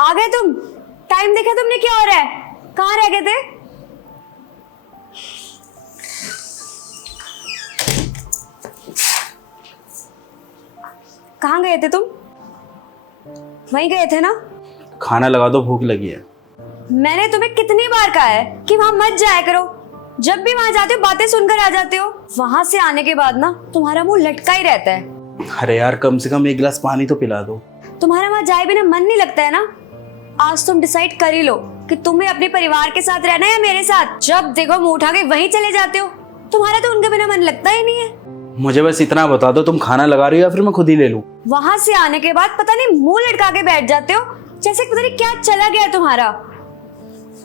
आ गए तुम? टाइम देखा तुमने क्या हो रहा है? कहाँ रह गए थे? कहाँ गए थे तुम? वहीं गए थे ना? खाना लगा दो, भूख लगी है। मैंने तुम्हें कितनी बार कहा है कि वहां मत जाया करो। जब भी वहां जाते हो बातें सुनकर आ जाते हो। वहां से आने के बाद ना तुम्हारा मुंह लटका ही रहता है। अरे यार, कम से कम एक गिलास पानी तो पिला दो। तुम्हारा वहां जाए बिना मन नहीं लगता है ना? आज तुम डिसाइड कर ही लो कि तुम्हें अपने परिवार के साथ रहना है या मेरे साथ। जब देखो मुंह उठा के वहीं चले जाते हो। तुम्हारा तो उनके बिना मन लगता ही नहीं है। मुझे बस इतना बता दो, तुम खाना लगा रही हो या फिर मैं खुद ही ले लूं? वहां से आने के बाद पता नहीं मुंह लटका के बैठ जाते हो, जैसे पता नहीं क्या चला गया तुम्हारा।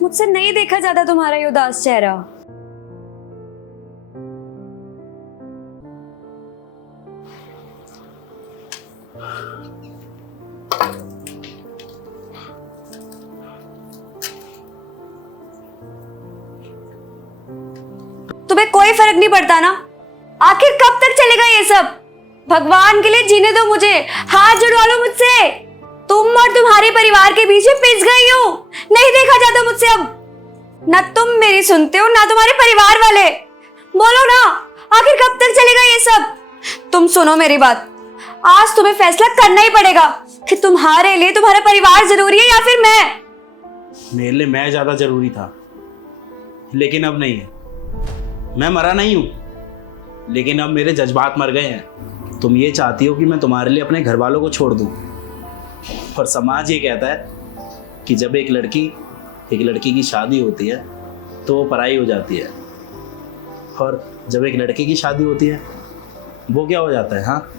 मुझसे नहीं देखा जाता तुम्हारा ये उदास चेहरा। तुम्हें कोई फर्क नहीं पड़ता ना? आखिर कब तक चलेगा ये सब? भगवान के लिए जीने दो मुझे। हाथ जुड़वा लो मुझसे। तुम और तुम्हारे परिवार के बीच में पिस गई हो। नहीं देखा जाता मुझसे अब। ना तुम मेरी सुनते हो ना तुम्हारे परिवार वाले। बोलो ना, आखिर कब तक चलेगा ये सब? तुम सुनो मेरी बात। आज तुम्हें फैसला करना ही पड़ेगा कि तुम्हारे लिए तुम्हारा परिवार जरूरी है या फिर मैं। मेरे लिए मैं ज्यादा जरूरी था, लेकिन अब नहीं है। मैं मरा नहीं हूं, लेकिन अब मेरे जज्बात मर गए हैं। तुम ये चाहती हो कि मैं तुम्हारे लिए अपने घर वालों को छोड़ दूं, और समाज ये कहता है कि जब एक लड़की की शादी होती है तो वो पराई हो जाती है, और जब एक लड़के की शादी होती है वो क्या हो जाता है? हाँ,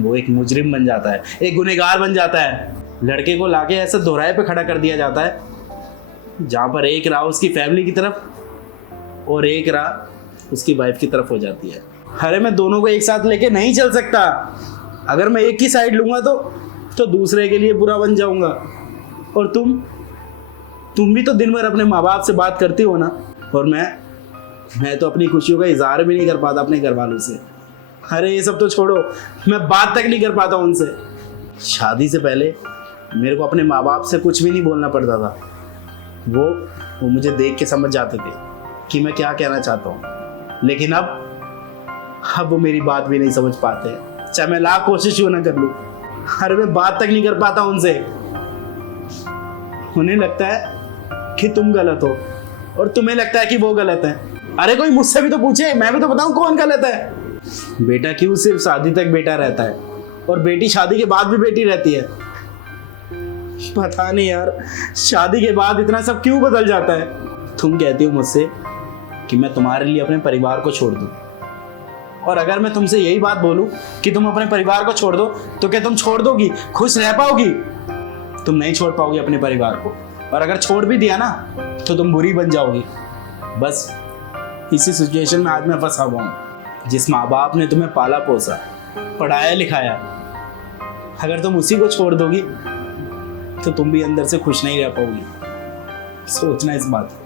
वो एक मुजरिम बन जाता है, एक गुनहगार बन जाता है। लड़के को लाके ऐसे दोहराए पे खड़ा कर दिया जाता है जहाँ पर एक राह उसकी फैमिली की तरफ और एक राह उसकी वाइफ की तरफ हो जाती है। अरे मैं दोनों को एक साथ लेके नहीं चल सकता। अगर मैं एक ही साइड लूंगा तो दूसरे के लिए बुरा बन जाऊंगा। और तुम भी तो दिन भर अपने माँ बाप से बात करती हो ना, और मैं तो अपनी खुशियों का इजहार भी नहीं कर पाता अपने घर वालों से। अरे ये सब तो छोड़ो, मैं बात तक नहीं कर पाता उनसे। शादी से पहले मेरे को अपने माँ बाप से कुछ भी नहीं बोलना पड़ता था। वो मुझे देख के समझ जाते थे कि मैं क्या कहना चाहता हूँ, लेकिन अब वो मेरी बात भी नहीं समझ पाते, चाहे मैं लाख कोशिश क्यों ना कर लूँ। अरे मैं बात तक नहीं कर पाता उनसे। उन्हें लगता है कि तुम गलत हो और तुम्हें लगता है कि वो गलत है। अरे कोई मुझसे भी तो पूछे, मैं भी तो बताऊं कौन गलत है। बेटा क्यों सिर्फ शादी तक बेटा रहता है और बेटी शादी के बाद भी बेटी रहती है? पता नहीं यार, शादी के बाद इतना सब क्यों बदल जाता है। तुम कहती हो मुझसे कि मैं तुम्हारे लिए अपने परिवार को छोड़ दूं, और अगर मैं तुमसे यही बात बोलूं कि तुम अपने परिवार को छोड़ दो, तो क्या तुम छोड़ दोगी? खुश रह पाओगी? तुम नहीं छोड़ पाओगी अपने परिवार को, और अगर छोड़ भी दिया ना तो तुम बुरी बन जाओगी। बस इसी सिचुएशन में आज मैं फंसा हुआ हूँ। जिस माँ बाप ने तुम्हें पाला पोसा, पढ़ाया लिखाया, अगर तुम उसी को छोड़ दोगी तो तुम भी अंदर से खुश नहीं रह पाओगी। सोचना इस बात।